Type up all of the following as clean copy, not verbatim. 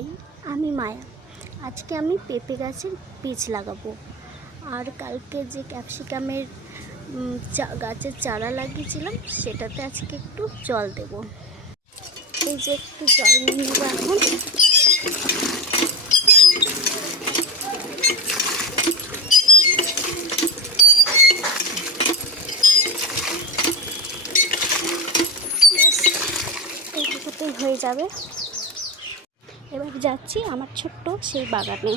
High, আমি মায়া। আজকে আমি পেঁপে গাছের বীজ লাগাবো। আর কালকে যে ক্যাপসিকামের গাছের চারা লাগিয়েছিলাম সেটাতে আজকে একটু জল দেব। এই যে একটু জল নিয়ে নেবো এখন। এইটুকুতেই হয়ে যাবে। এবার যাচ্ছি আমার ছোট্ট সেই বাগানে।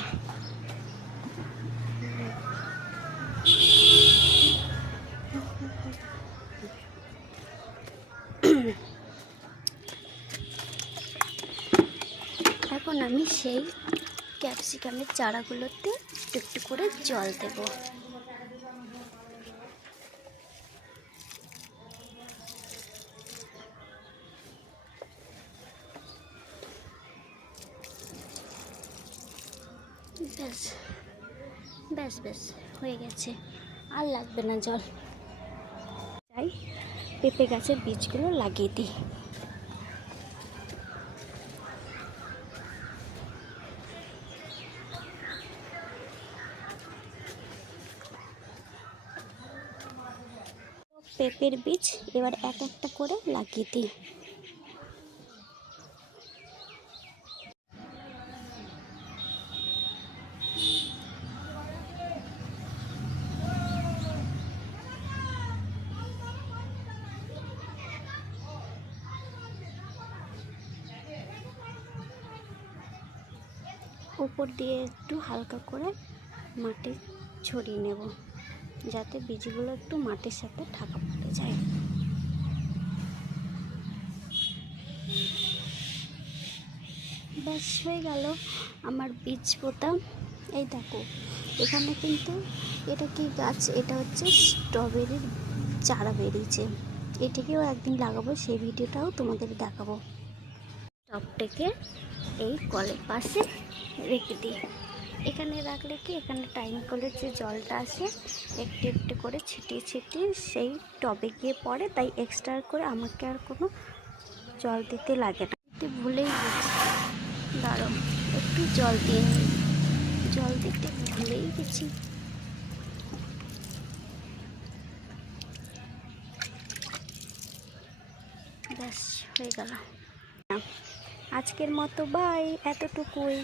এখন আমি সেই ক্যাপসিকামের চারাগুলোতে একটু একটু করে জল দেব। ব্যাস ব্যাস ব্যাস হয়ে গেছে, আর লাগবে না জল। তাই পেঁপে গাছের বীজগুলো লাগিয়ে দিই। পেঁপের বীজ এবার এক একটা করে লাগিয়ে দিই। উপর দিয়ে একটু হালকা করে মাটি ছড়িয়ে নেব, যাতে বীজগুলো একটু মাটির সাথে ঢাকা পড়ে যায়। ব্যাস হয়ে গেল আমার বীজ পোতা। এই দেখো এখানে কিন্তু এটা কি গাছ, এটা হচ্ছে স্ট্রবেরির চারা বেরিয়েছে। এটাকেও একদিন লাগাবো, সেই ভিডিওটাও তোমাদের দেখাবো। টবটাকে এই কলের পাশে রেখে দিই। এখানে রাখলে কি, এখানে টাইম কলের যে জলটা আসে একটু একটু করে ছিটিয়ে ছিটিয়ে সেই টবে গিয়ে পড়ে, তাই এক্সট্রা করে আমাকে আর কোনো জল দিতে লাগে না। ভুলেই গেছি, দাঁড়াও একটু জল দিয়ে নিই। জল দিতে ভুলেই গেছি। ব্যাস হয়ে গেল। আজকের মতো বাই, এতটুকুই।